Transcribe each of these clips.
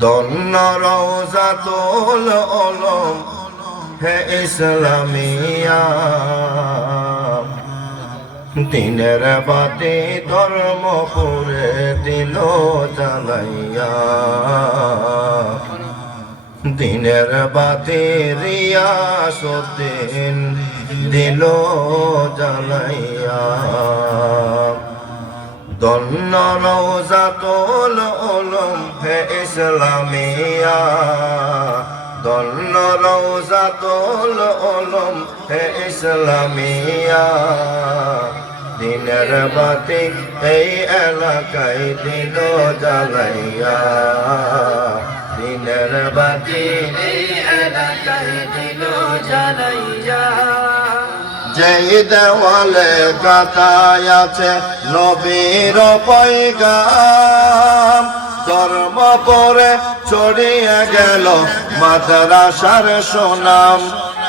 ধন্য রওজাতুল উলুম হে ইসলামিয়া দিনের বাতি ধর্মপুরে দিল জ্বালাইয়া দিনের বাতি রিয়াসউদ্দিন দিল জ্বালাইয়া ধন্য রওজাতুল উলুম হে ইসলামিয়া ধন্য রওজাতুল উলুম হে ইসলামিয়া দিনের বাতি এই এলাকায় দিল জ্বালাইয়া দিনের বাতি এই এলাকায় দিল জ্বালাইয়া যেই দেওয়ালে গাথায় আছে নবীর পয়গাম ধর্ম পরে ছড়িয়ে গেল মাদ্রাসার সুনাম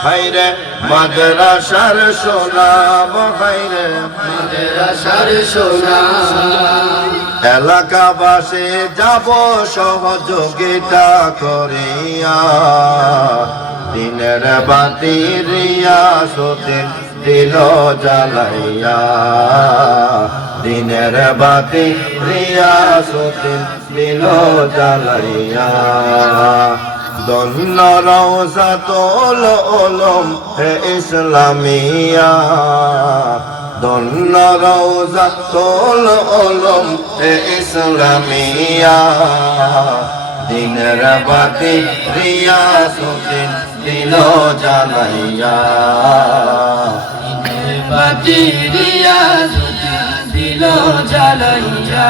হায়রে মাদ্রাসার সুনাম হায়রে মাদ্রাসার সুনাম এলাকাবাসী যাব সহযোগিতা করিয়া দিনের বাতি রিয়াসউদ্দিন দিল জ্বালাইয়া দিনের বাতি রিয়াসউদ্দিন দিল জ্বালাইয়া ধন্য রওজাতুল উলুম হে ইসলামিয়া ধন্য রওজাতুল উলুম হে ইসলামিয়া দিনের বাতি রিয়াসউদ্দিন দিল জ্বালাইয়া দিনের বাতি রিয়াসউদ্দিন দিল জ্বালাইয়া